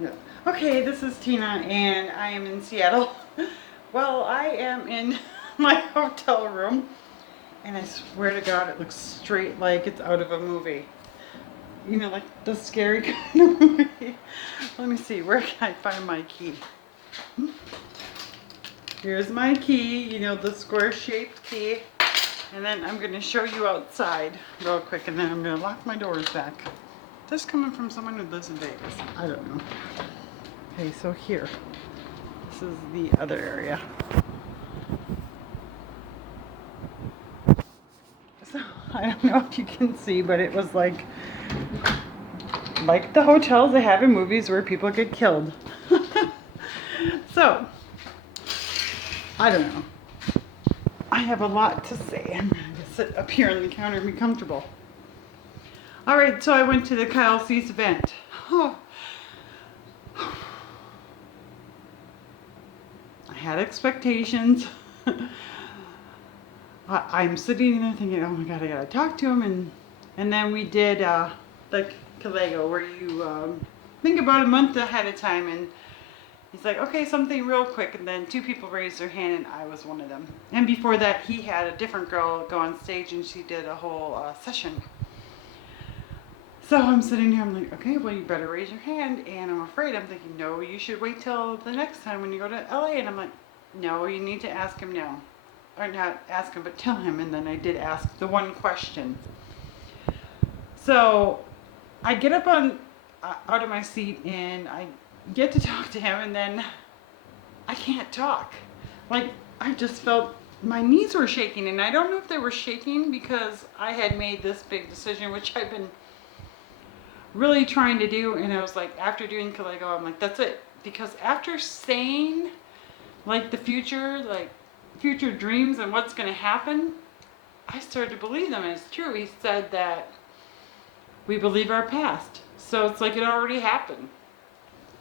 Yeah. Okay, this is Tina, and I am in Seattle. Well, I am in my hotel room, and I swear to God, it looks straight like it's out of a movie. You know, like the scary kind of movie. Let me see, where can I find my key? Here's my key, you know, the square shaped key. And then I'm going to show you outside real quick, and then I'm going to lock my doors back. This coming from someone who lives in Vegas. I don't know. Okay, so here. This is the other area. So I don't know if you can see, but it was like the hotels they have in movies where people get killed. So I don't know. I have a lot to say. I'm gonna sit up here on the counter and be comfortable. All right, so I went to the Kyle Cease event. Oh. I had expectations. I'm sitting there thinking, oh my God, I gotta talk to him. And then we did the Kalego where you think about a month ahead of time. And he's like, okay, something real quick. And then two people raised their hand and I was one of them. And before that, he had a different girl go on stage and she did a whole session. So I'm sitting here, I'm like, okay, well, you better raise your hand. And I'm afraid, I'm thinking, no, you should wait till the next time when you go to LA. And I'm like, no, you need to ask him now. Or not ask him, but tell him. And then I did ask the one question. So I get up out of my seat and I get to talk to him, and then I can't talk. Like, I just felt my knees were shaking, and I don't know if they were shaking because I had made this big decision, which I've been really trying to do. And I was like, after doing Kalego, I'm like, that's it. Because after saying, like, the future, like, future dreams and what's going to happen, I started to believe them. And it's true. He said that we believe our past. So it's like it already happened.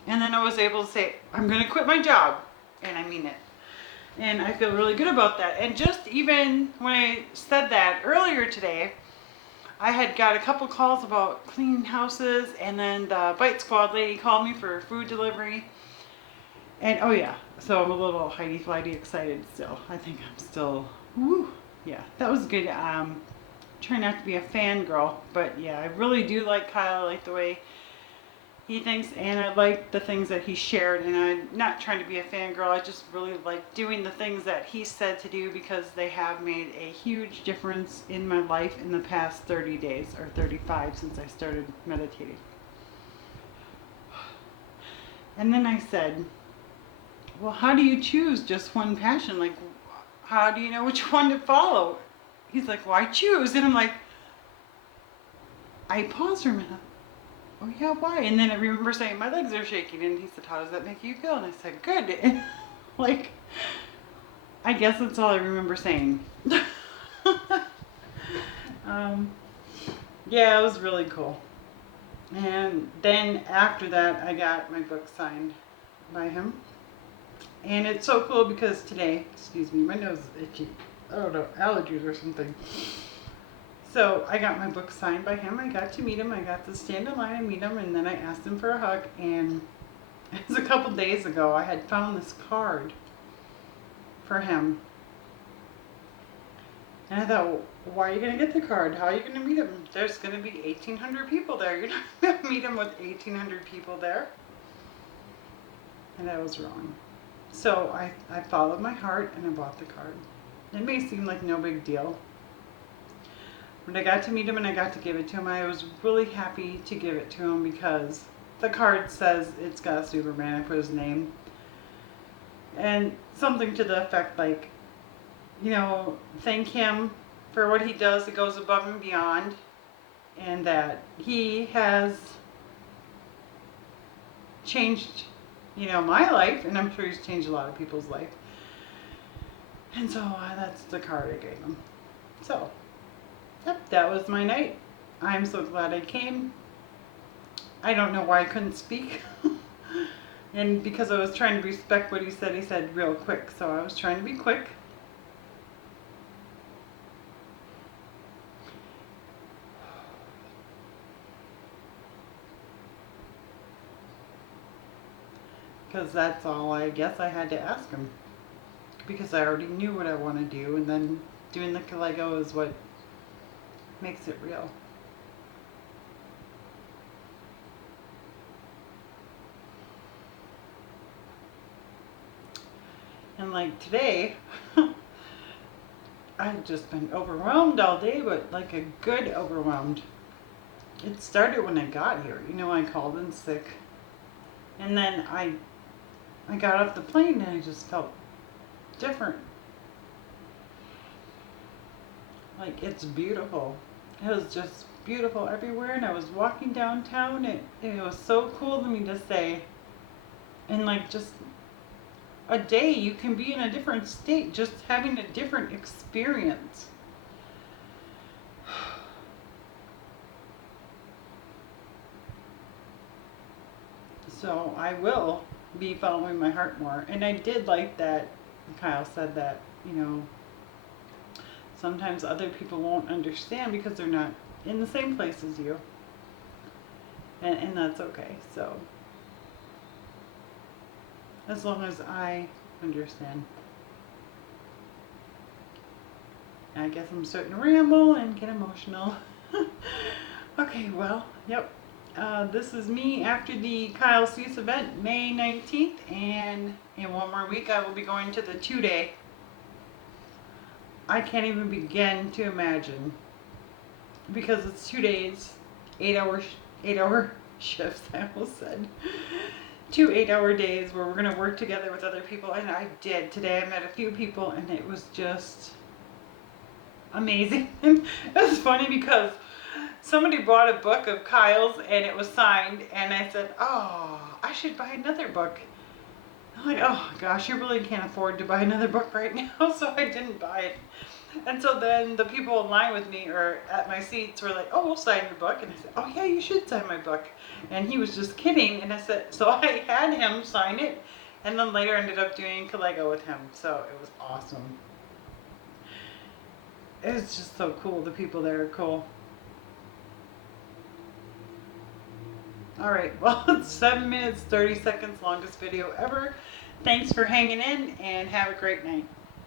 And then I was able to say, I'm going to quit my job. And I mean it. And I feel really good about that. And just even when I said that earlier today, I had got a couple calls about cleaning houses. And then the Bite Squad lady called me for food delivery. And oh yeah, so I'm a little Heidi Flighty excited still. I think I'm still, woo, yeah, that was good. Try not to be a fangirl, but yeah, I really do like Kyle. I like the way he thinks, and I like the things that he shared. And I'm not trying to be a fangirl. I just really like doing the things that he said to do because they have made a huge difference in my life in the past 30 days or 35 since I started meditating. And then I said, well, how do you choose just one passion? Like, how do you know which one to follow? He's like, well, I choose. And I'm like, I paused for a minute. Oh, yeah, why? And then I remember saying, my legs are shaking. And he said, how does that make you feel? And I said, good. And like, I guess that's all I remember saying. um, yeah, it was really cool. And then after that, I got my book signed by him. And it's so cool because today, excuse me, my nose is itchy. I don't know, allergies or something. So I got my book signed by him. I got to meet him. I got to stand in line and meet him. And then I asked him for a hug. And it was a couple days ago. I had found this card for him. And I thought, why are you going to get the card? How are you going to meet him? There's going to be 1,800 people there. You're not going to meet him with 1,800 people there. And I was wrong. So I followed my heart and I bought the card. It may seem like no big deal. When I got to meet him and I got to give it to him, I was really happy to give it to him because the card says it's got Superman. I put his name. And something to the effect like, you know, thank him for what he does. It goes above and beyond. And that he has changed, you know, my life. And I'm sure he's changed a lot of people's life. And so that's the card I gave him. So, yep, that was my night. I'm so glad I came. I don't know why I couldn't speak. And because I was trying to respect what he said real quick. So I was trying to be quick. because that's all I guess I had to ask him, because I already knew what I want to do, and then doing the Lego is what makes it real. And like today, I've just been overwhelmed all day, but like a good overwhelmed. It started when I got here. I called in sick. And then I got off the plane and I just felt different. Like, it's beautiful. It was just beautiful everywhere, and I was walking downtown. It was so cool to me to say. And like, just a day you can be in a different state, just having a different experience. So I will be following my heart more. And I did like that Kyle said that, sometimes other people won't understand because they're not in the same place as you. And that's okay. So as long as I understand. I guess I'm starting to ramble and get emotional. Okay, well, yep. This is me after the Kyle Cease event, May 19th, and in one more week I will be going to the 2-day. I can't even begin to imagine, because it's 2 days, 8-hour shifts, I almost said. 2 8-hour days where we're going to work together with other people, and I did. Today I met a few people, and it was just amazing. It was funny because somebody bought a book of Kyle's and it was signed, and I said, oh, I should buy another book. I'm like, oh gosh, you really can't afford to buy another book right now, so I didn't buy it. And so then the people in line with me or at my seats were like, oh, we'll sign your book. And I said, oh yeah, you should sign my book. And he was just kidding. And I said, so I had him sign it, and then later ended up doing Lego with him. So it was awesome. It was just so cool. The people there are cool. Alright, well, it's 7 minutes, 30 seconds, longest video ever. Thanks for hanging in, and have a great night.